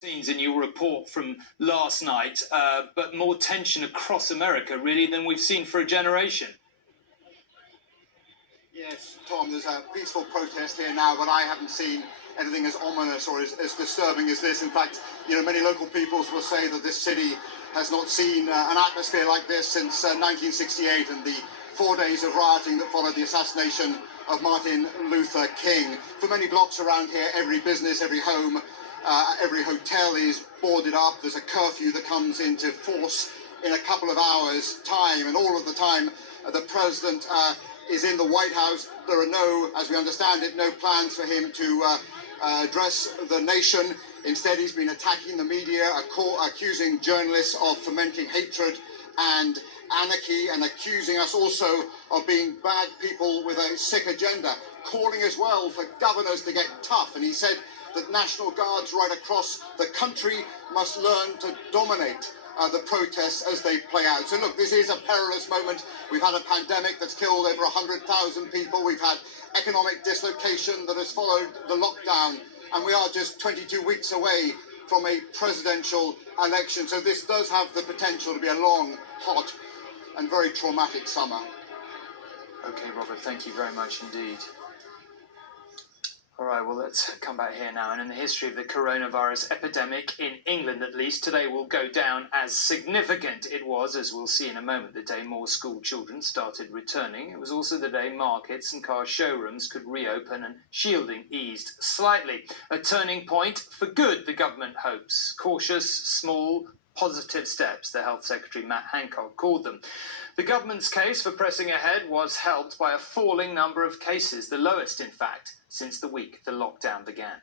Scenes in your report from last night, but more tension across America, really, than we've seen for a generation. Yes, Tom, there's a peaceful protest here now, but I haven't seen anything as ominous or as disturbing as this. In fact, many local peoples will say that this city has not seen an atmosphere like this since 1968 and the 4 days of rioting that followed the assassination of Martin Luther King. For many blocks around here, every business, every home, every hotel is boarded up. There's a curfew that comes into force in a couple of hours' time, and all of the time the president is in the White House. There are no, as we understand it, no plans for him to address the nation. Instead, he's been attacking the media, accusing journalists of fomenting hatred and anarchy, and accusing us also of being bad people with a sick agenda, calling as well for governors to get tough. And he said that National Guards right across the country must learn to dominate the protests as they play out. So look, this is a perilous moment. We've had a pandemic that's killed over 100,000 people. We've had economic dislocation that has followed the lockdown. And we are just 22 weeks away from a presidential election. So this does have the potential to be a long, hot, and very traumatic summer. Okay, Robert, thank you very much indeed. All right, well, let's come back here now. And in the history of the coronavirus epidemic, in England at least, today will go down as significant. It was, as we'll see in a moment, the day more school children started returning. It was also the day markets and car showrooms could reopen and shielding eased slightly. A turning point for good, the government hopes. Cautious, small, positive steps, the Health Secretary Matt Hancock called them. The government's case for pressing ahead was helped by a falling number of cases, the lowest, in fact, since the week the lockdown began.